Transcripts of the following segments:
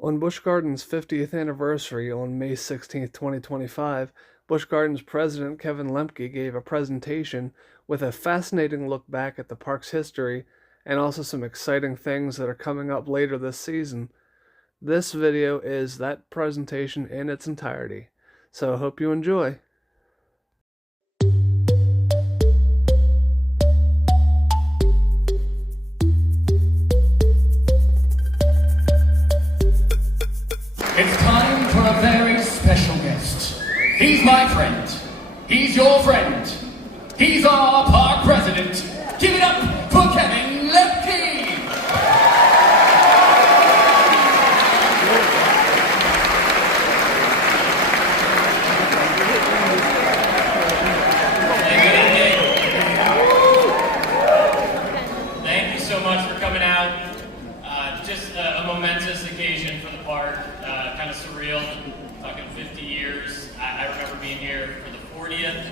On Busch Gardens' 50th anniversary on May 16, 2025, Busch Gardens President Kevin Lembke gave a presentation with a fascinating look back at the park's history and also some exciting things that are coming up later this season. This video is that presentation in its entirety, so I hope you enjoy. It's time for a very special guest. He's my friend. He's your friend. He's our park president. Give it up for Kevin Lembke. Thank you so much for coming out. Just a momentous occasion for the park. Kind of surreal, talking 50 years. I remember being here for the 40th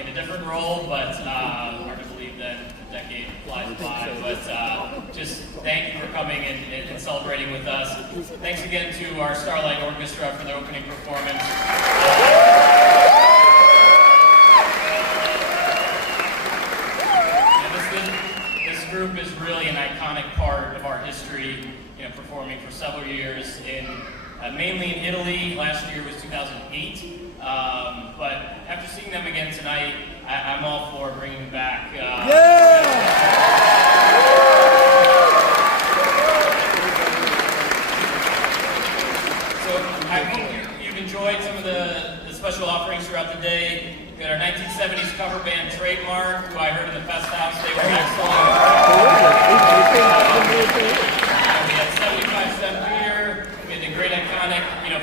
in a different role, but hard to believe that the decade flies by. But just thank you for coming and celebrating with us. Thanks again to our Starlight Orchestra for the opening performance. This group is really an iconic part of our history, performing for several years mainly in Italy. Last year was 2008. But after seeing them again tonight, I'm all for bringing them back. So I hope you've enjoyed some of the special offerings throughout the day. We had our 1970s cover band Trademark, who I heard in the Fest House. They were excellent. We had 75-cent beer. We had the great iconic,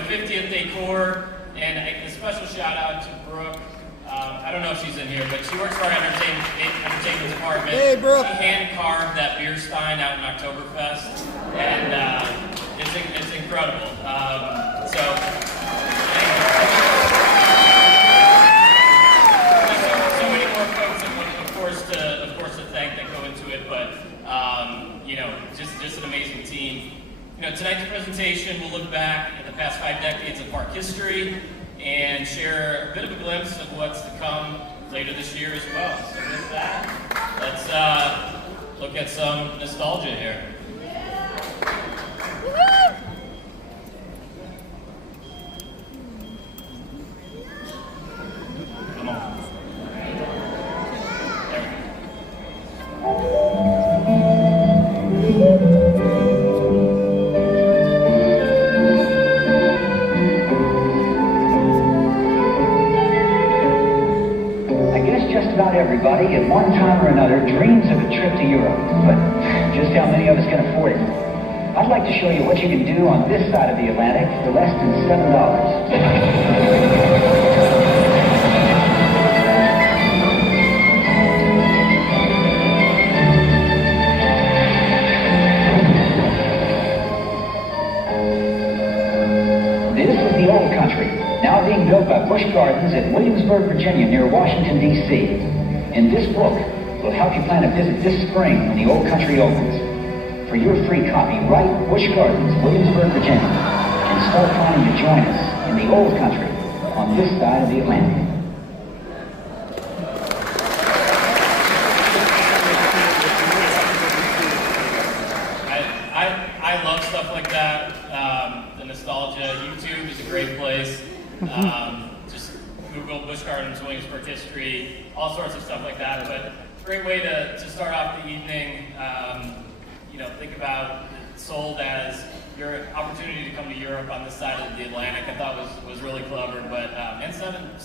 50th decor, and a special shout out to Brooke. I don't know if she's in here, but she works for our entertainment department. Hey, Brooke. She hand carved that beer stein out in Oktoberfest, and it's incredible. So many more folks, of course, to thank that go into it, but just an amazing team. Tonight's presentation will look back at the past 5 decades of park history and share a bit of a glimpse of what's to come later this year as well. So with that, let's look at some nostalgia here. Come on. About everybody at one time or another dreams of a trip to Europe, but just how many of us can afford it? I'd like to show you what you can do on this side of the Atlantic for less than $7. This is the old country, now being built by Busch Gardens at Williamsburg, Virginia, near Washington, D.C. In this book, we'll help you plan a visit this spring when the old country opens. For your free copy, write Busch Gardens, Williamsburg, Virginia, and start planning to join us in the old country on this side of the Atlantic. I love stuff like that. The nostalgia. YouTube is a great place. Just Google Busch Gardens Williamsburg history, all sorts of stuff like that. But great way to start off the evening. Think about it sold as your opportunity to come to Europe on this side of the Atlantic. I thought was really clever, but and $7.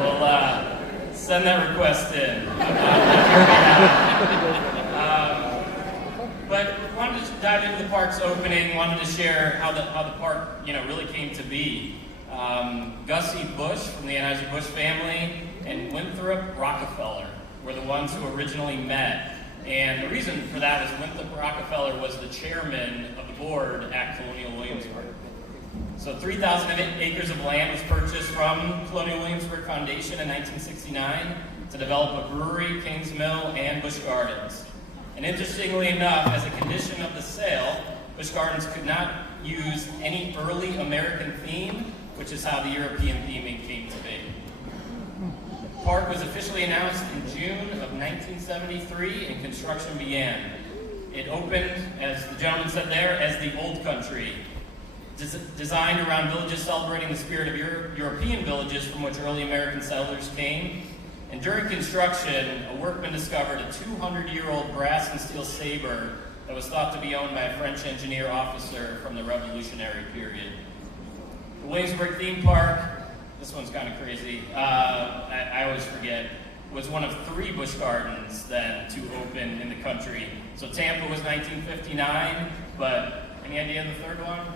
We'll send that request in. But wanted to dive into the park's opening. Wanted to share how the park really came to be. Gussie Busch from the Anheuser-Busch family and Winthrop Rockefeller were the ones who originally met. And the reason for that is Winthrop Rockefeller was the chairman of the board at Colonial Williamsburg. So 3,000 acres of land was purchased from Colonial Williamsburg Foundation in 1969, to develop a brewery, Kings Mill, and Busch Gardens. And interestingly enough, as a condition of the sale, Busch Gardens could not use any early American theme, which is how the European theming came to be. The park was officially announced in June of 1973 and construction began. It opened, as the gentleman said there, as the Old Country, designed around villages celebrating the spirit of European villages from which early American settlers came. And during construction, a workman discovered a 200-year-old brass and steel saber that was thought to be owned by a French engineer officer from the Revolutionary period. The Williamsburg theme park, this one's kind of crazy, I always forget, was one of 3 Busch Gardens then to open in the country. So Tampa was 1959, but any idea of the third one?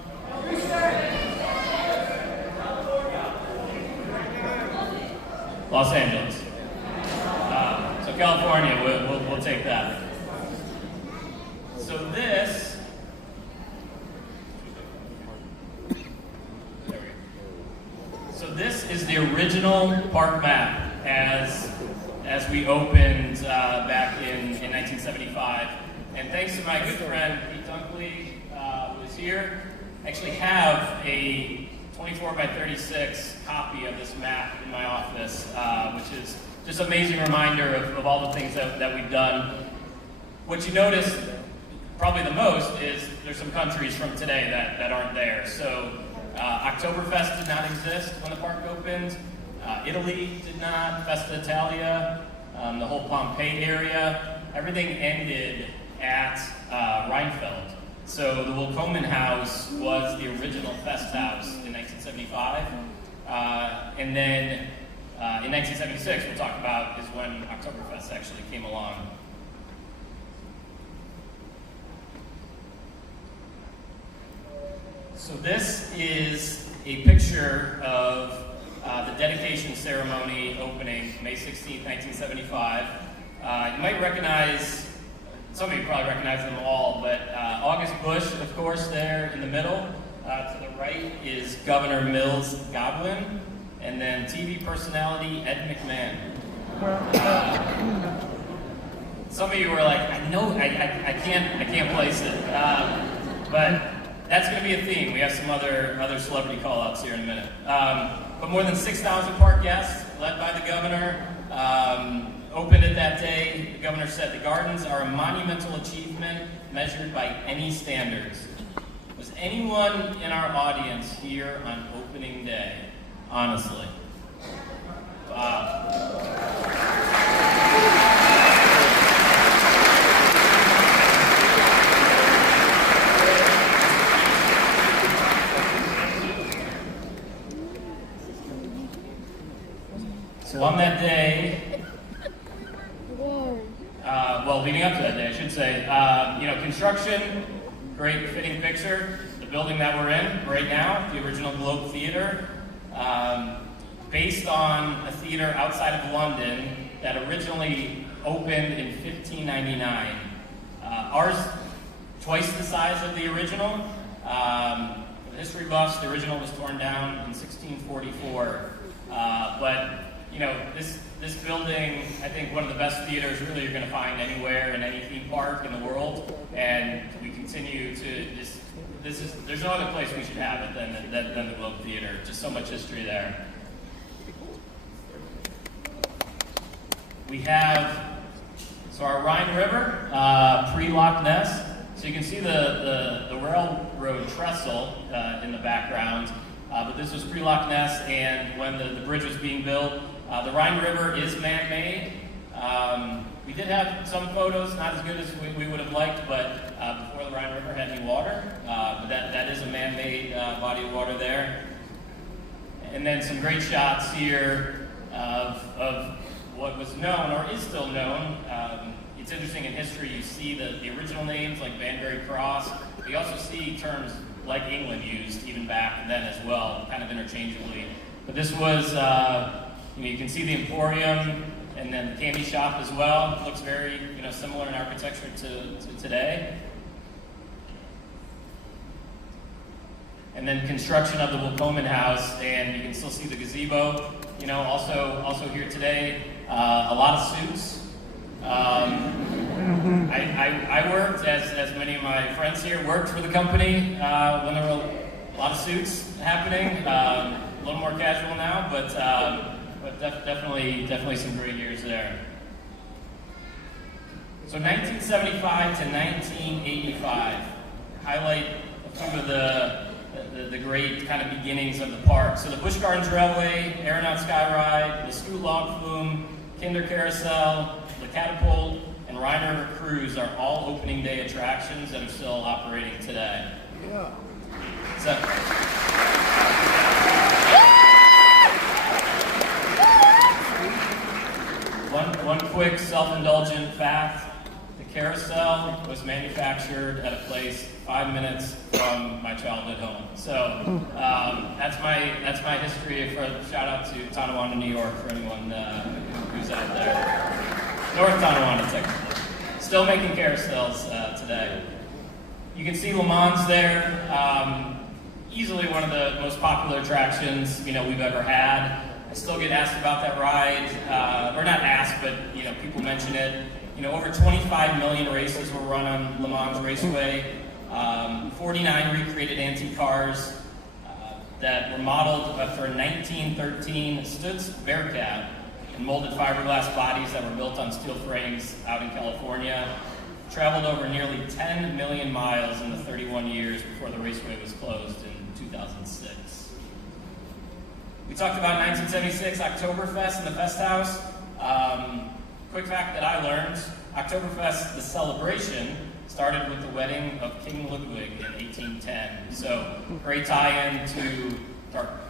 Los Angeles. So California, we'll take that. So this, this is the original park map as we opened back in 1975. And thanks to my good friend Pete Dunkley, who is here, I actually have a 24 by 36 copy of this map in my office, which is just an amazing reminder of all the things that we've done. What you notice probably the most is there's some countries from today that aren't there. So Oktoberfest did not exist when the park opened. Italy did not, Festa Italia, the whole Pompeii area, everything ended at Rheinfeld. So the Willkommen House was the original Fest House in 1975. And then in 1976, we'll talk about, is when Oktoberfest actually came along. So this is a picture of the dedication ceremony opening May 16, 1975. You might recognize, some of you probably recognize them all, but August Busch, of course, there in the middle. To the right is Governor Mills Godwin, and then TV personality Ed McMahon. Some of you were like, I know, I can't place it, but that's going to be a theme. We have some other celebrity call-outs here in a minute. But more than 6,000 park guests, led by the governor, opened it that day. The governor said, "The gardens are a monumental achievement measured by any standards." Was anyone in our audience here on opening day? Honestly. Wow. So on that day, leading up to that day, I should say, construction, great fitting picture. The building that we're in right now, the original Globe Theater, based on a theater outside of London that originally opened in 1599. Ours, twice the size of the original. The history buffs, the original was torn down in 1644. This building, I think one of the best theaters really you're going to find anywhere in any theme park in the world, and we continue to there's no other place we should have it than the Globe Theater. Just so much history there. We have our Rhine River, pre-Loch Ness. So you can see the railroad trestle in the background, but this was pre-Loch Ness, and when the bridge was being built, the Rhine River is man-made. We did have some photos, not as good as we would have liked, but before the Rhine River had any water. But that is a man-made body of water there. And then some great shots here of what was known, or is still known. It's interesting in history, you see the original names like Banbury Cross. You also see terms like England used even back then as well, kind of interchangeably. But this was, you can see the Emporium and then the candy shop as well. It looks very, similar in architecture to today. And then construction of the Willkommen House, and you can still see the gazebo. Also here today, a lot of suits. I worked, as many of my friends here, worked for the company when there were a lot of suits happening. A little more casual now, but definitely some great years there. So 1975 to 1985, highlight a few of the great kind of beginnings of the park. So the Busch Gardens Railway, Aeronaut Skyride, the Scoot Log Flume, Kinder Carousel, the Catapult, and Rhine River Cruise are all opening day attractions that are still operating today. Yeah. So, one quick self-indulgent fact. The carousel was manufactured at a place 5 minutes from my childhood home. So that's my history. Shout out to Tonawanda, New York, for anyone who's out there. North Tonawanda, technically. Still making carousels today. You can see Le Mans there. Easily one of the most popular attractions we've ever had. I still get asked about that ride, or not asked, but people mention it. Over 25 million races were run on Le Mans Raceway. 49 recreated antique cars that were modeled for 1913 Stutz Bearcat and molded fiberglass bodies that were built on steel frames out in California. Traveled over nearly 10 million miles in the 31 years before the raceway was closed in 2006. We talked about 1976 Oktoberfest in the Fest House. Quick fact that I learned, Oktoberfest, the celebration, started with the wedding of King Ludwig in 1810. So great tie-in to Dark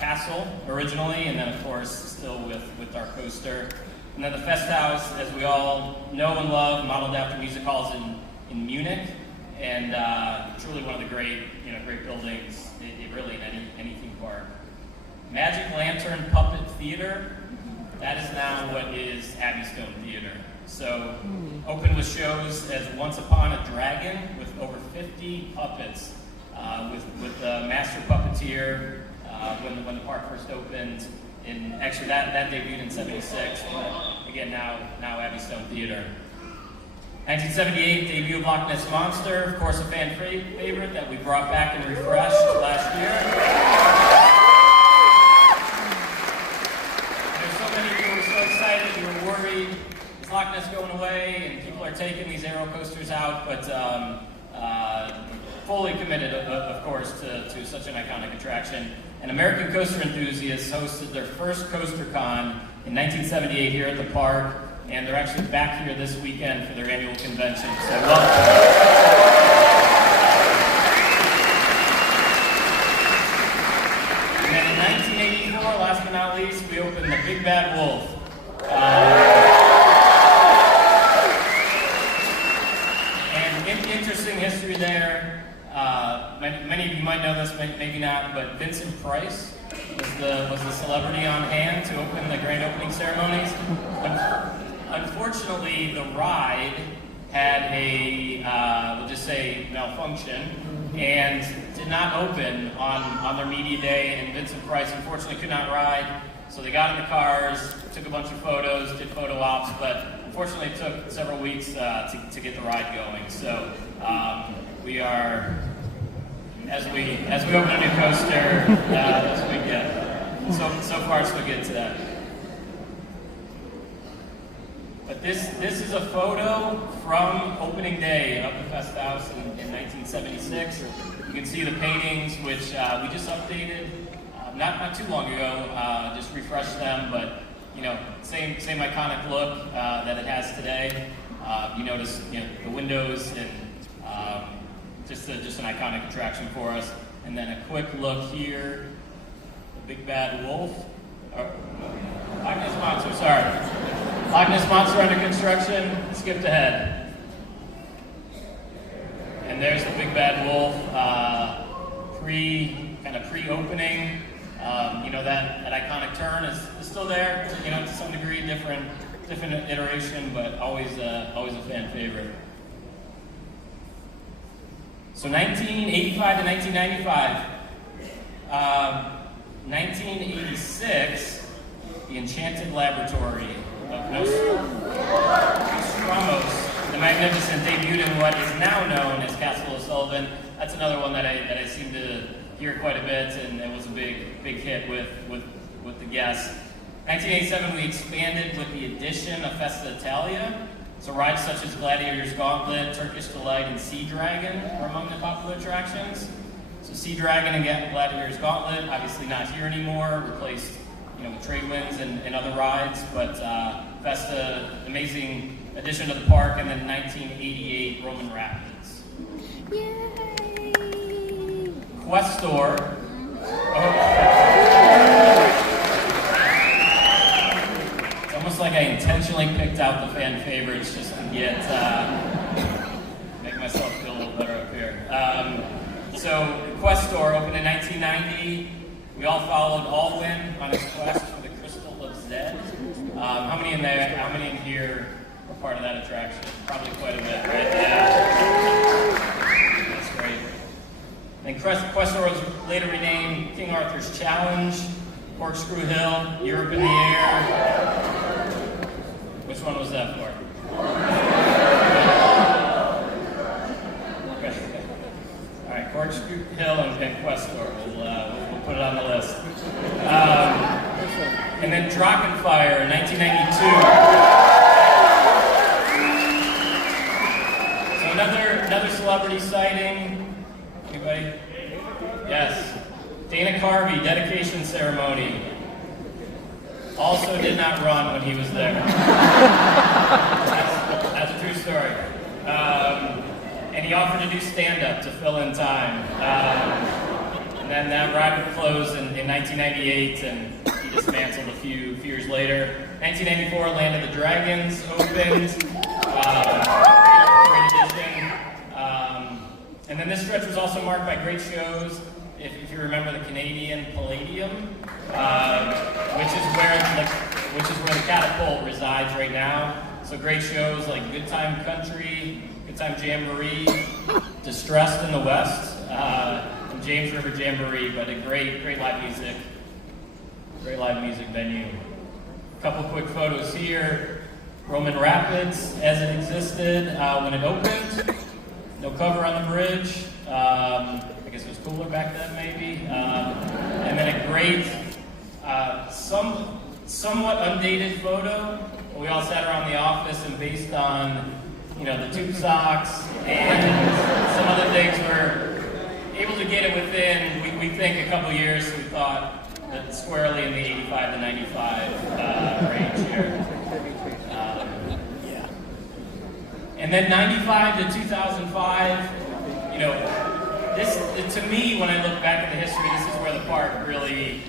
Castle originally, and then of course still with Dark Coaster. And then the Fest House, as we all know and love, modeled after music halls in Munich, and truly one of the great buildings, really in any theme park. Magic Lantern Puppet Theater, that is now what is Abbey Stone Theater. So, open with shows as Once Upon a Dragon with over 50 puppets, with the master puppeteer when the park first opened. Actually, that debuted in '76, but again now Abbey Stone Theater. 1978 debut of Loch Ness Monster, of course a fan favorite that we brought back and refreshed last year. You were worried, is Loch Ness going away, and people are taking these aero coasters out, but fully committed, of course, to such an iconic attraction. And American Coaster Enthusiasts hosted their first Coaster Con in 1978 here at the park, and they're actually back here this weekend for their annual convention, so welcome. And then in 1984, last but not least, we opened the Big Bad Wolf. And interesting history there. Many of you might know this, maybe not, but Vincent Price was the celebrity on hand to open the grand opening ceremonies. Unfortunately, the ride had a, we'll just say, malfunction, and did not open on their media day, and Vincent Price unfortunately could not ride. So they got in the cars, took a bunch of photos, did photo ops, but unfortunately it took several weeks to get the ride going. So we are, as we open a new coaster, that's what we get. So far so good today. But this is a photo from opening day of the Fest House in 1976. You can see the paintings, which we just updated. Not too long ago, just refreshed them, but same iconic look that it has today. You notice the windows and just an iconic attraction for us. And then a quick look here, the Big Bad Wolf. Loch Ness Monster, sorry. Loch Ness Monster under construction. Skipped ahead. And there's the Big Bad Wolf pre-opening. That iconic turn is still there, to some degree, different iteration, but always a fan favorite. So 1985 to 1995. 1986, the Enchanted Laboratory Nostramos, the Magnificent, debuted in what is now known as Castle O'Sullivan. That's another one that I seem to hear quite a bit, and it was a big hit with the guests. 1987, we expanded with the addition of Festa Italia. So rides such as Gladiator's Gauntlet, Turkish Delight, and Sea Dragon are among the popular attractions. So Sea Dragon and Gladiator's Gauntlet, obviously not here anymore, replaced with trade winds and other rides, but Festa, amazing addition to the park, and then 1988 Roman Rapids. Yay! Questor. It's almost like I intentionally picked out the fan favorites just to get make myself feel a little better up here. So Questor opened in 1990. We all followed Alwyn on his quest for the Crystal of Zed. How many in here were part of that attraction? Probably quite a bit, right? Yeah. That's great. And Questor was later renamed King Arthur's Challenge, Corkscrew Hill, Europe in the Air. Which one was that for? All right, Corkscrew Hill and Questor. We'll put it on the list. And then Drachenfire in 1992. So another celebrity sighting. Anybody? Yes. Dana Carvey, dedication ceremony. Also did not run when he was there. That's a true story. And he offered to do stand-up to fill in time. And then that ride would close in 1998, and he dismantled a few years later. 1994, Land of the Dragons opened. Great addition. And then this stretch was also marked by great shows. If you remember the Canadian Palladium, which is where the catapult resides right now. So great shows like Good Time Country, Good Time Jamboree, Distressed in the West, and James River Jamboree, but a great live music venue. A couple quick photos here. Roman Rapids as it existed when it opened. No cover on the bridge. I guess it was cooler back then, maybe. And then a great, somewhat undated photo. We all sat around the office, and based on, the tube socks and some other things, we're able to get it within, we think, a couple years. So we thought that squarely in the 85 to 95 range here. And then 95 to 2005, this, to me, when I look back at the history, this is where the park really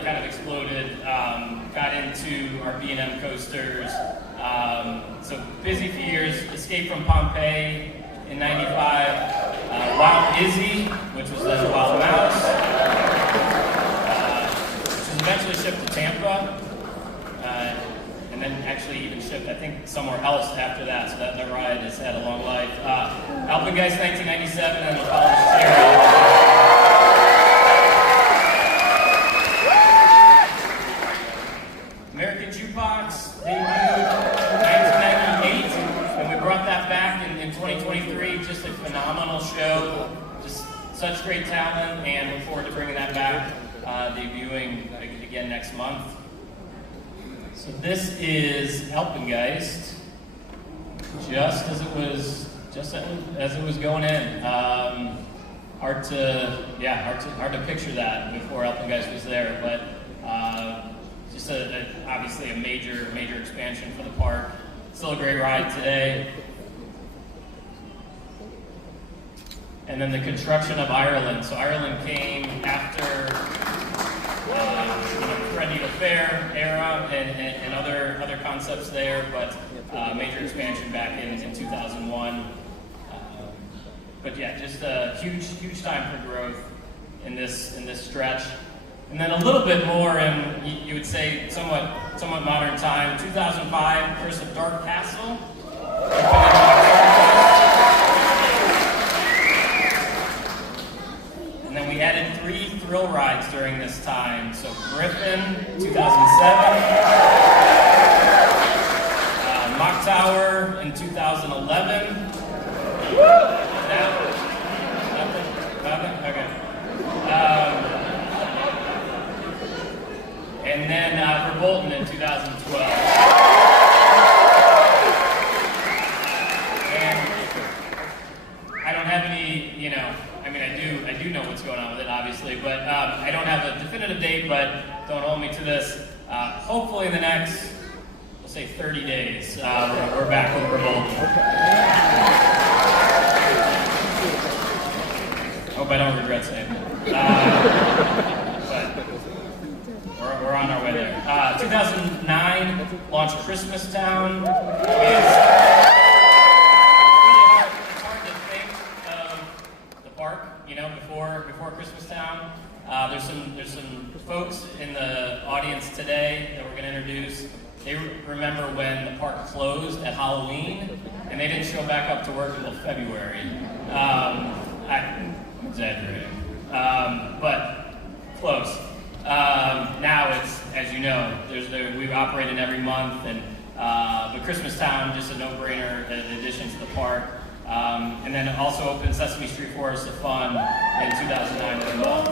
kind of exploded. Got into our B&M coasters. So busy few years. Escape from Pompeii in 95. Wild Izzy, which was then Wild Mouse, which was eventually shipped to Tampa. And then actually even shipped, I think, somewhere else after that, so that ride has had a long life. Alpengeist 1997, and the College Cherry. American Jukebox debuted in 1998, and we brought that back in 2023. Just a phenomenal show, just such great talent, and look forward to bringing that back, debuting again next month. So this is Alpengeist, just as it was going in. Hard to picture that before Alpengeist was there, but just obviously a major expansion for the park. Still a great ride today. And then the construction of Ireland. So Ireland came after Fred Needle Fair era and other concepts there, but major expansion back in 2001. But yeah, just a huge time for growth in this stretch. And then a little bit more in, you would say, somewhat modern time. 2005, Curse of Dark Castle. And then we added 3 thrill rides during this time. So Griffin, 2007. 4 in 2011. Nothing? Okay. And then for Bolton in 2012. And I don't have any, I do know what's going on with it, obviously, but I don't have a definitive date, but don't hold me to this. Hopefully in the next, we'll say 30 days, we're back with Bolton. Hope I don't regret saying that. But we're on our way there. 2009, launched Christmas Town. It's hard to think of the park, before Christmas Town. There's some folks in the audience today that we're going to introduce. They remember when the park closed at Halloween, and they didn't show back up to work until February. I'm exaggerating, but close. Now it's, as you know, we've operated every month, and but Christmas Town, just a no-brainer addition to the park. And then also opened Sesame Street Forest of Fun in 2009 as well.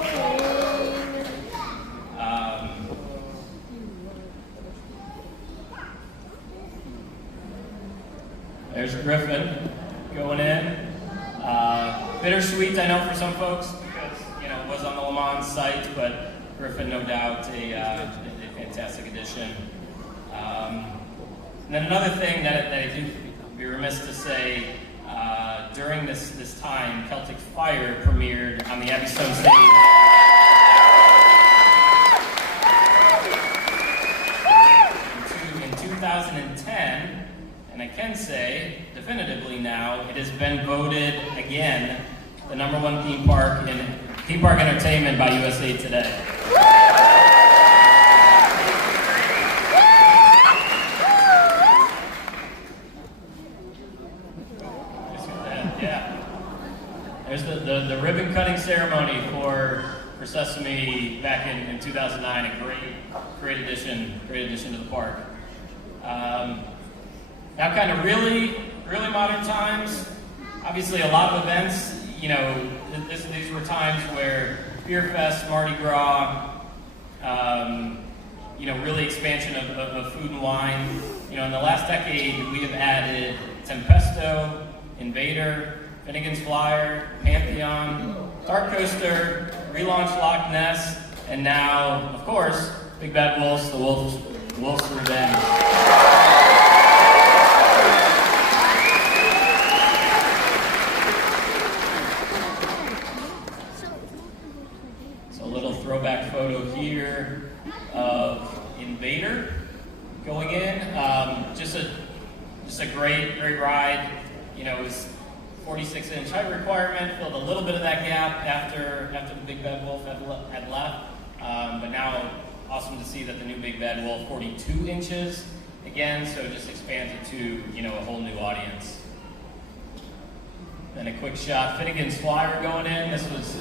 There's Griffin going in. Bittersweet, I know, for some folks, because it was on the Le Mans site, but Griffin, no doubt, a fantastic addition. And then another thing that I do be remiss to say, during this time, Celtic Fire premiered on the Abbey Stone stage. In 2010, and I can say definitively now, it has been voted again the #1 theme park entertainment by USA Today. Yeah. There's the ribbon cutting ceremony for Sesame back in 2009. A great addition to the park. Now, kind of really modern times. Obviously, a lot of events. These were times where Beer Fest, Mardi Gras, really expansion of food and wine. In the last decade, we have added Tempesto, Invader, Finnegan's Flyer, Pantheon, Dark Coaster, relaunched Loch Ness, and now, of course, Big Bad Wolf's The Wolf's Revenge. So a little throwback photo here of Invader going in. Just a great ride. It was 46-inch height requirement, filled a little bit of that gap after the Big Bad Wolf had left. But now, awesome to see that the new Big Bad Wolf, 42 inches again, so it just expands it to, a whole new audience. Then a quick shot, Finnegan's Flyer going in. This was,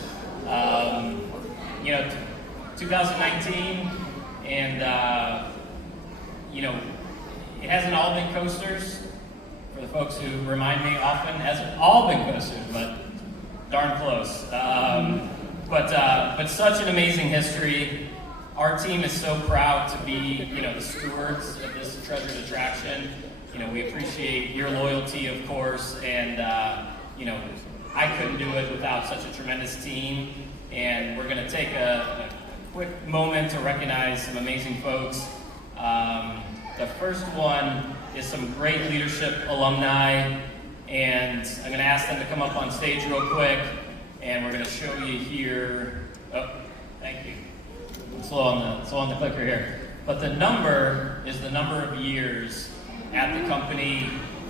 2019, and, it hasn't all been coasters. For the folks who remind me often, hasn't all been coasters, but darn close. But such an amazing history. Our team is so proud to be, the stewards of this treasured attraction. We appreciate your loyalty, of course, and I couldn't do it without such a tremendous team. And we're going to take a quick moment to recognize some amazing folks. The first one is some great leadership alumni, and I'm going to ask them to come up on stage real quick, and we're going to show you here. Oh, thank you. I'm slow on the clicker here. But the number is the number of years at the company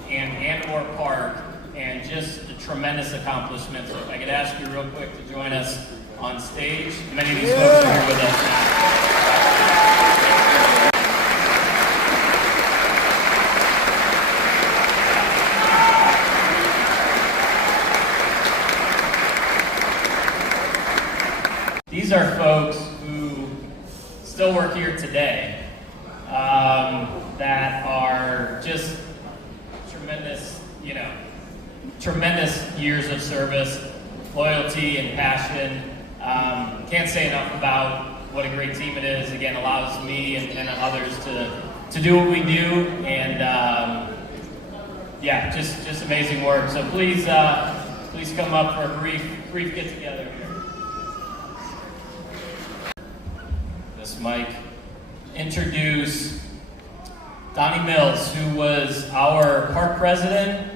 and or park, and just a tremendous accomplishment. So if I could ask you real quick to join us on stage. Many of these folks are here with us now. These are folks who still work here today, that are just tremendous years of service, loyalty, and passion. Can't say enough about what a great team it is. Again, allows me and others to do what we do, and yeah, just amazing work. So please come up for a brief get together here. This mic. Introduce Donnie Mills, who was our park president.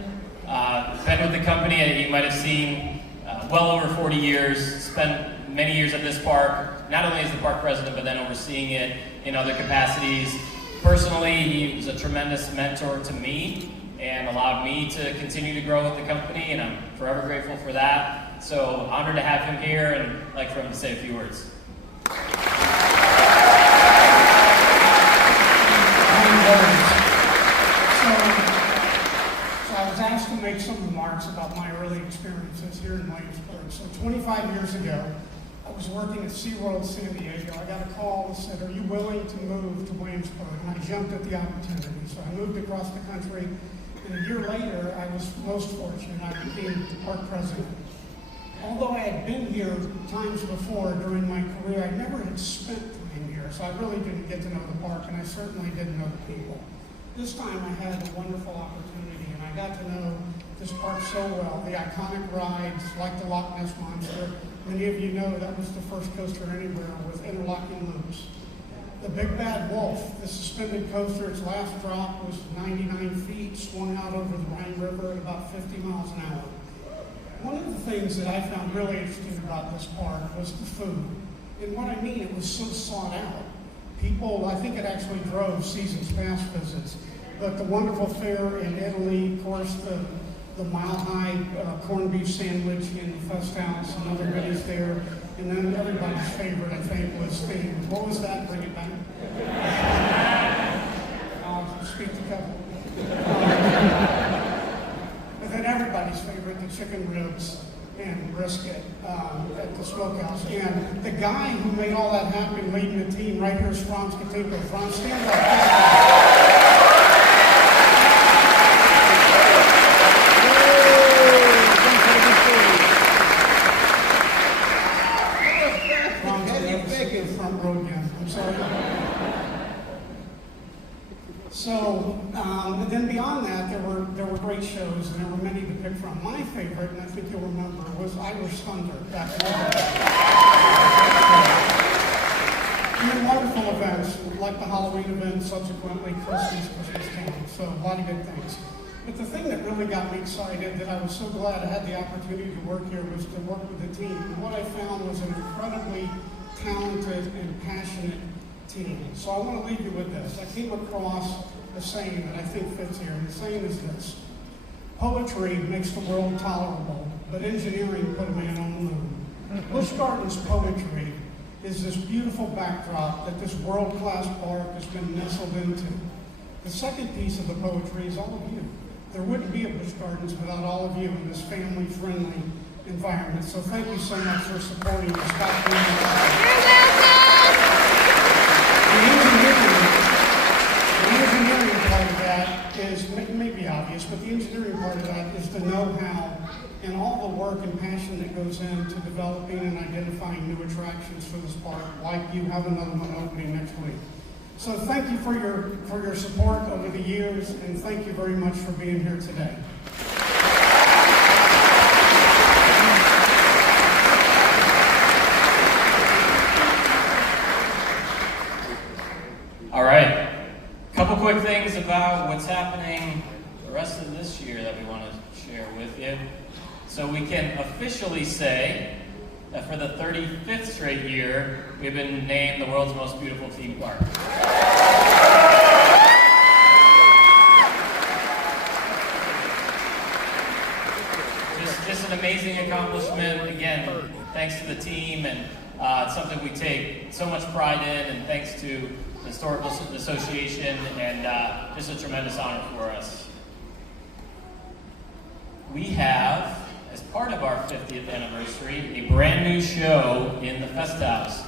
Been with the company, you might have seen, well over 40 years. Spent many years at this park, not only as the park president, but then overseeing it in other capacities. Personally, he was a tremendous mentor to me and allowed me to continue to grow with the company, and I'm forever grateful for that. So honored to have him here, and I'd like for him to say a few words. So I was asked to make some remarks about my early experiences here in Williamsburg. So 25 years ago, I was working at SeaWorld San Diego. I got a call that said, "Are you willing to move to Williamsburg?" And I jumped at the opportunity. So I moved across the country, and a year later, I was most fortunate. I became the park president. Although I had been here times before during my career, I never had spent time here, so I really didn't get to know the park, and I certainly didn't know the people. This time I had a wonderful opportunity, and I got to know this park so well. The iconic rides, like the Loch Ness Monster. Many of you know that was the first coaster anywhere with interlocking loops. The Big Bad Wolf, the suspended coaster, its last drop was 99 feet, swung out over the Rhine River at about 50 miles an hour. One of the things that I found really interesting about this park was the food. And what I mean, it was so sought out. People, I think it actually drove seasons pass visits. But the wonderful fare in Italy, of course, the mile-high corned beef sandwich in the Fest House and other goodies there. And then everybody's favorite, I think, was the, what was that? Bring it back. I'll speak to Kevin. But then everybody's favorite, the chicken ribs and brisket at the smokehouse. And the guy who made all that happen, leading the team, right here is Franz Katinko. Franz, stand up. Front row again. I'm sorry. So, and then beyond that, there were great shows, and there were many to pick from. My favorite, and I think you'll remember, was Irish Thunder back then. And then wonderful events, like the Halloween event, subsequently Christmas Town. So a lot of good things. But the thing that really got me excited, that I was so glad I had the opportunity to work here, was to work with the team. And what I found was an incredibly talented and passionate team. So I want to leave you with this. I came across a saying that I think fits here, and the saying is this: poetry makes the world tolerable, but engineering put a man on the moon. Busch Gardens poetry is this beautiful backdrop that this world-class park has been nestled into. The second piece of the poetry is all of you. There wouldn't be a Busch Gardens without all of you in this family-friendly environment. So thank you so much for supporting us. The engineering part of that is, maybe obvious, but the engineering part of that is the know-how and all the work and passion that goes into developing and identifying new attractions for this park, like you have another one opening next week. So thank you for your support over the years, and thank you very much for being here today. All right, couple quick things about what's happening the rest of this year that we want to share with you. So we can officially say that for the 35th straight year, we've been named the world's most beautiful theme park. Just an amazing accomplishment. Again, thanks to the team, and it's something we take so much pride in, and thanks to the Historical Association, and just a tremendous honor for us. We have, as part of our 50th anniversary, a brand new show in the Fest House.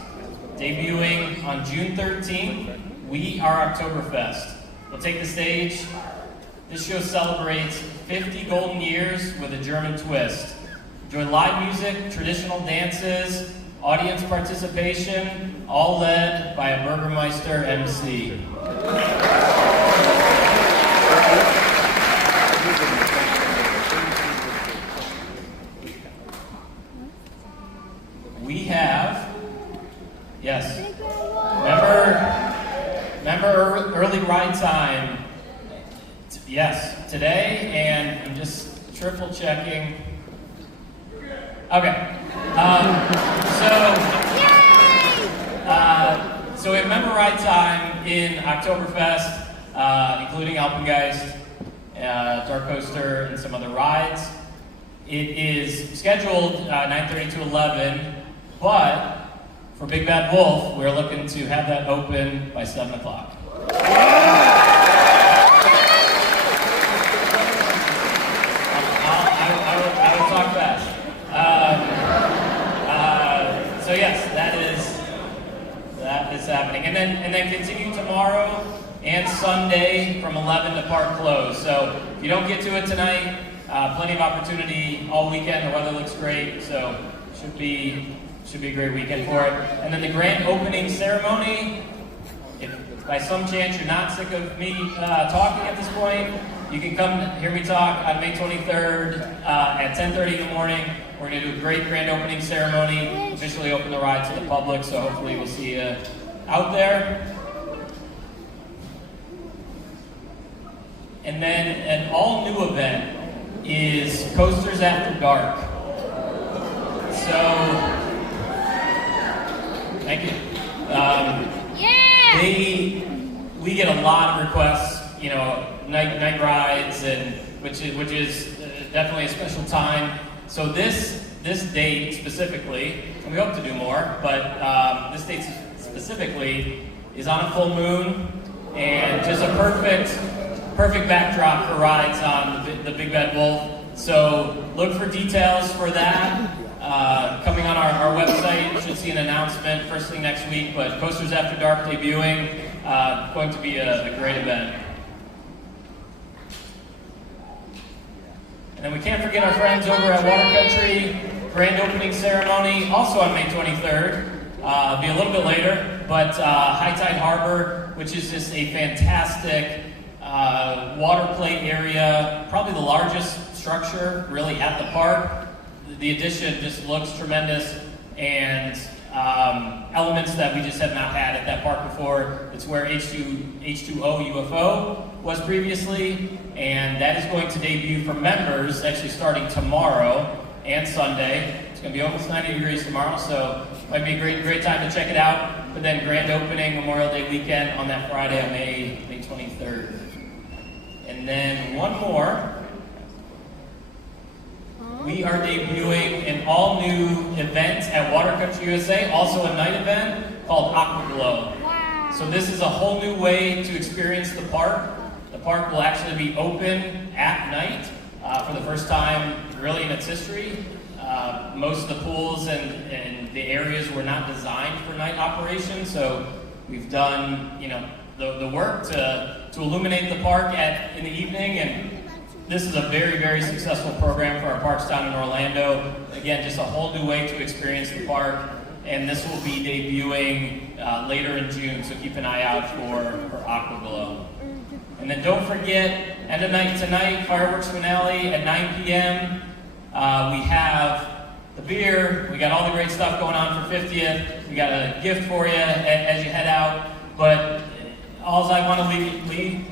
Debuting on June 13th, We Are Oktoberfest. We'll take the stage This show celebrates 50 golden years with a German twist. Enjoy live music, traditional dances, audience participation, all led by a Burgermeister MC. We have, yes, remember early ride time. Yes, today, and I'm just triple checking. Okay. So we have member ride time in Oktoberfest, including Alpengeist, Dark Coaster, and some other rides. It is scheduled 9:30 to 11, but for Big Bad Wolf, we're looking to have that open by 7 o'clock. I will talk fast. So yes, that is happening, and then continue tomorrow and Sunday from 11 to park close. So if you don't get to it tonight, plenty of opportunity all weekend. The weather looks great, so should be a great weekend for it. And then the grand opening ceremony. If by some chance you're not sick of me talking at this point, you can come hear me talk on May 23rd at 10:30 in the morning. We're going to do a great grand opening ceremony, officially open the ride to the public, so hopefully we'll see you out there. And then an all-new event is Coasters After Dark. So, thank you. We get a lot of requests, night rides, and which is definitely a special time. So this date specifically, and we hope to do more, but this date specifically is on a full moon, and just a perfect backdrop for rides on the Big Bad Wolf. So look for details for that. Coming on our website, you should see an announcement first thing next week, but Coasters After Dark debuting, going to be a great event. And then we can't forget our friends over at Water Country, grand opening ceremony, also on May 23rd. Be a little bit later, but High Tide Harbor, which is just a fantastic water play area, probably the largest structure really at the park. The addition just looks tremendous, and elements that we just have not had at that park before. It's where H2O UFO was previously, and that is going to debut for members actually starting tomorrow and Sunday. It's going to be almost 90 degrees tomorrow, so it might be a great time to check it out. But then grand opening Memorial Day weekend on that Friday on May 23rd. And then one more. We are debuting an all-new event at Water Country USA, also a night event called Aquaglow. Wow. So this is a whole new way to experience the park. The park will actually be open at night for the first time really in its history. Most of the pools and the areas were not designed for night operation, so we've done the work to illuminate the park in the evening, and this is a very successful program for our parks down in Orlando. Again, just a whole new way to experience the park, and this will be debuting later in June, so keep an eye out for Aquaglow. And then don't forget, end of night tonight, fireworks finale at 9 p.m. We have the beer, we got all the great stuff going on for 50th, we got a gift for you as you head out, but all I want to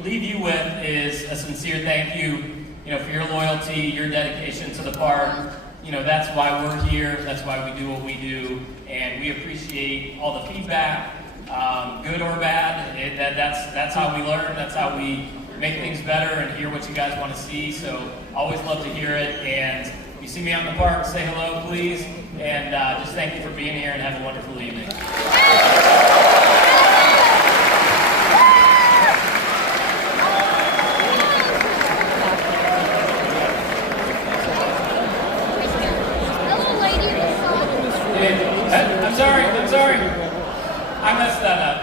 leave you with is a sincere thank you, for your loyalty, your dedication to the park. That's why we're here, that's why we do what we do, and we appreciate all the feedback, good or bad. That's how we learn, that's how we make things better and hear what you guys want to see, so always love to hear it. And if you see me on the park, say hello, please, and just thank you for being here, and have a wonderful evening. I'm sorry. I messed that up.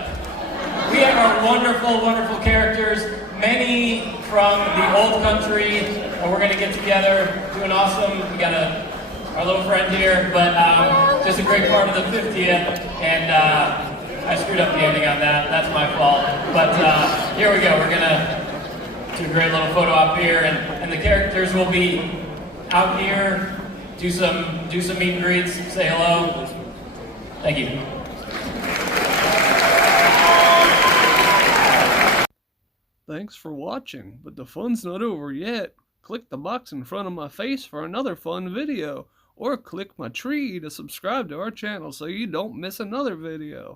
We have our wonderful characters, many from the old country, and we're gonna get together, doing awesome. We got our little friend here, but just a great part of the 50th, and I screwed up the ending on that. That's my fault. But here we go. We're gonna do a great little photo op here, and the characters will be out here. Do some meet and greets. Say hello. Thank you. Thanks for watching, but the fun's not over yet. Click the box in front of my face for another fun video, or click my tree to subscribe to our channel so you don't miss another video.